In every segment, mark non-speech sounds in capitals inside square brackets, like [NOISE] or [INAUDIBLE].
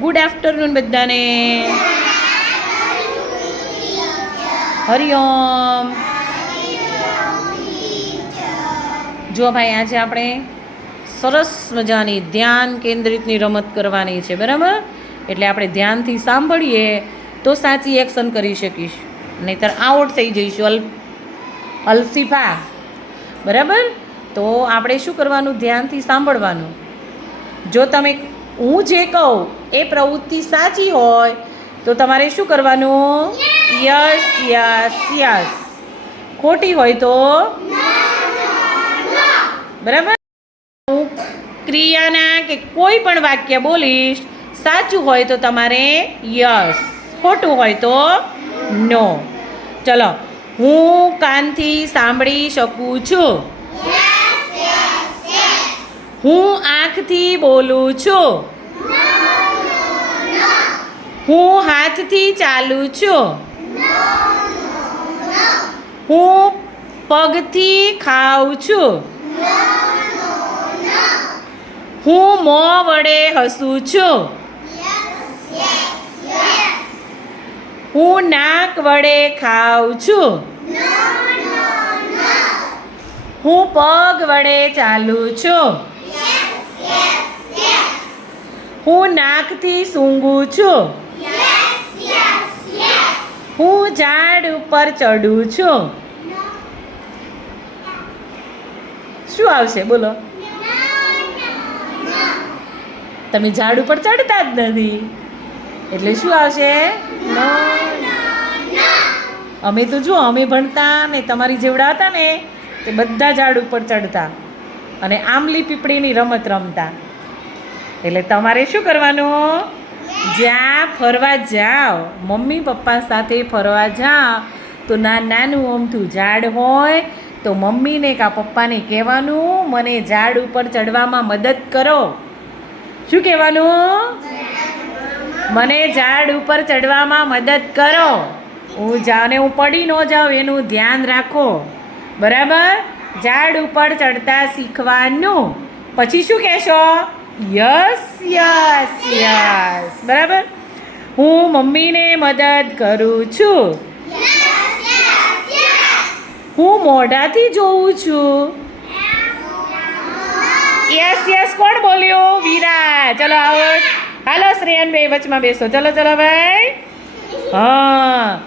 Good afternoon બધાને. હરિઓમ. જો ભાઈ, આજે આપણે સરસ મજાની ધ્યાન કેન્દ્રિતની રમત કરવાની છે, બરાબર? એટલે આપણે ધ્યાનથી સાંભળીએ તો સાચી એક્શન કરી શકીશ. નહીતર આઉટ થઈ જઈશું અલ અલ્ફીફા બરાબર? તો આપણે શું કરવાનું? ધ્યાનથી સાંભળવાનું. જો તમે હું જે કહું એ પ્રવૃત્તિ સાચી હોય, તો તમારે શું કરવાનું? યસ યસ યસ ખોટી હોય તો? બરાબર? હું ક્રિયાના કે કોઈ પણ વાક્ય બોલીશ, સાચું હોય તો તમારે યસ ખોટું હોય તો નો ચલો, હું કાનથી સાંભળી શકું છું? હું આંખથી બોલું છું. હું હાથથી ચાલું છું. હું પગથી ખાઉં છું. હું મોં વડે હસું છું. હું નાક વડે ખાઉં છું. હું પગ વડે ચાલું છું. હું નાકથી સૂંઘું છું. હું ઝાડ ઉપર ચડું છું. શું આવશે? બોલો. તમે ઝાડ ઉપર ચડતા જ નથી. એટલે શું આવશે? અમે તો જો અમે ભણતા ને તમારી જેવડા હતા ને, તે બધા ઝાડ ઉપર ચડતા. અને આંબલી પીપળીની રમત રમતા. એટલે તમારે શું કરવાનું? જ્યાં ફરવા જાઓ, મમ્મી પપ્પા સાથે ફરવા જાઓ, તો ના નાનું અમથું ઝાડ હોય, તો મમ્મીને કાં પપ્પાને કહેવાનું, મને ઝાડ ઉપર ચડવામાં મદદ કરો. શું કહેવાનું? મને ઝાડ ઉપર ચડવામાં મદદ કરો. હું જાને હું પડી ન જાઉં, એનું ધ્યાન રાખો. બરાબર? ઝાડ ઉપર ચડતા શીખવાનું. પછી શું કહેશો? Yes yes yes. બરાબર? હું મમ્મીને મદદ કરું છું. હું મોઢાથી જોઉં છું. યસ યસ, કોણ બોલ્યો? વીરા. ચલો આવો. હાલો શ્રેયાનભાઈ વચમાં બેસો. ચલો ચલો, ભાઈ. હા.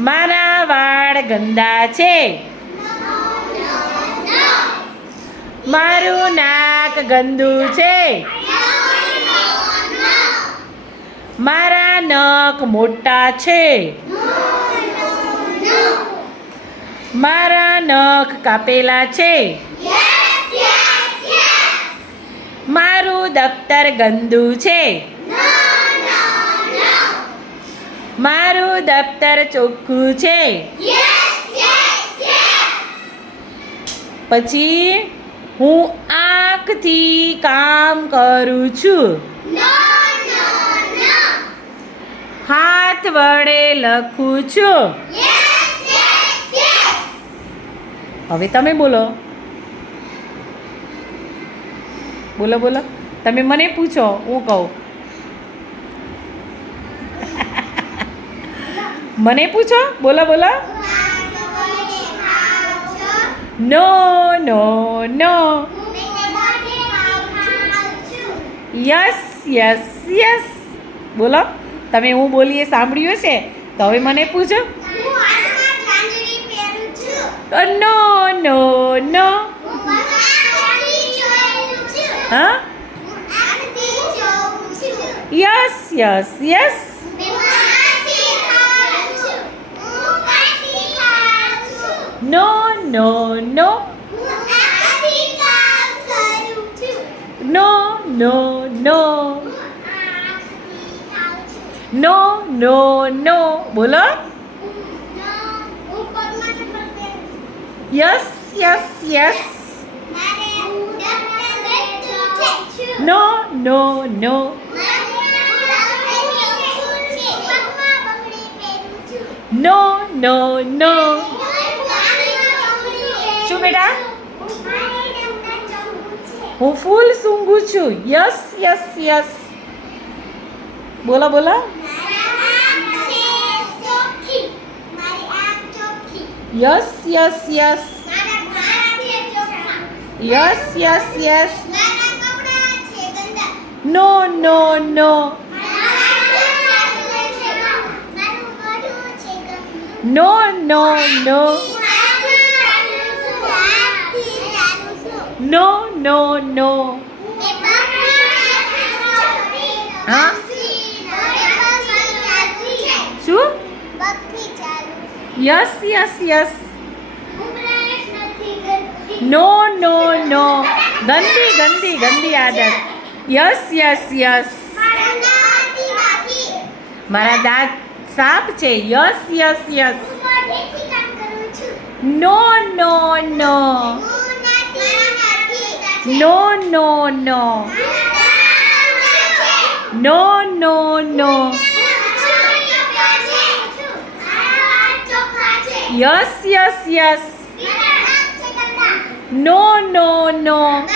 મારા વાળ ગંદા છે. મારું નાક ગંદુ છે. મારા નખ મોટા છે. મારા નખ કાપેલા છે. મારું દફતર ગંદુ છે. મારું દફતર ચોખ્ખું છે. પછી હું આંખથી કામ કરું છું. હાથ વડે લખું છું. હવે તમે બોલો. બોલો બોલો. તમે મને પૂછો હું કહું. [LAUGHS] મને પૂછો? બોલો બોલો. No no no yes yes yes બોલો. તમે હું બોલીએ સાંભળ્યું છે તો હવે મને પૂછો. નો નો નો હા? Yes yes yes no no no no no no no no no બોલો yes yes yes no no no no no no શું બેટા? હું ફૂલ સૂંઘું છું. યસ યસ યસ બોલો બોલો. Yes yes yes yes yes yes no no no no no no no no no હા? શું yes yes yes no no no ગંદી ગંદી ગંદી આદત યસ યસ યસ મારા દાંત સાપ છે. Yes yes yes no no no No, no, no. No, no, no. Yes, yes, yes. No, no, no.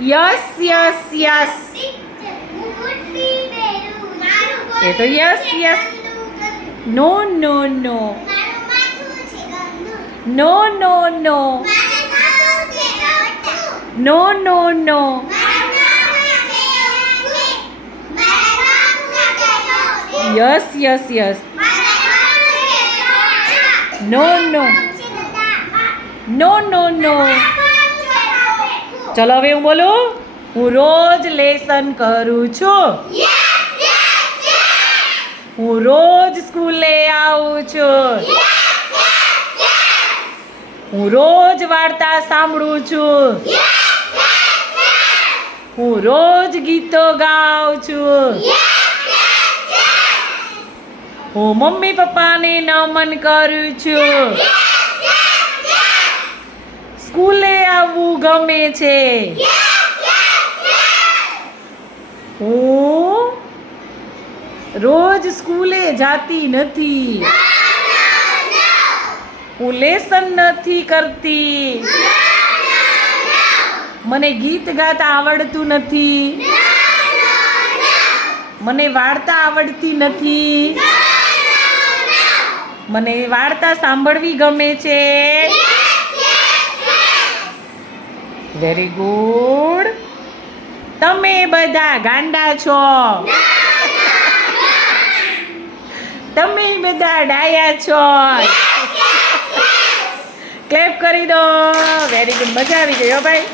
Yes, yes, yes. એ તો yes No, no, no. No, no, no no no no no yes yes yes no no no no no ચલો, હવે હું બોલું? હું રોજ lesson કરું છું. હું રોજ સ્કૂલે આવું છું. હું રોજ વાર્તા સાંભળું છું. હું રોજ ગીતો ગાઉં છું. હું મમ્મી પપ્પાને નમન કરું છું. સ્કૂલે આવવું ગમે છે. હું રોજ સ્કૂલે જાતી નથી. હું લેસન નથી કરતી. મને ગીત ગાતા આવડતું નથી. મને વાર્તા આવડતી નથી. મને વાર્તા સાંભળવી ગમે છે. વેરી ગુડ તમે બધા ગાંડા છો. તમે બધા ડાયા છો. ક્લેપ કરી દો. વેરી ગુડ મજા આવી ગઈ હો ભાઈ.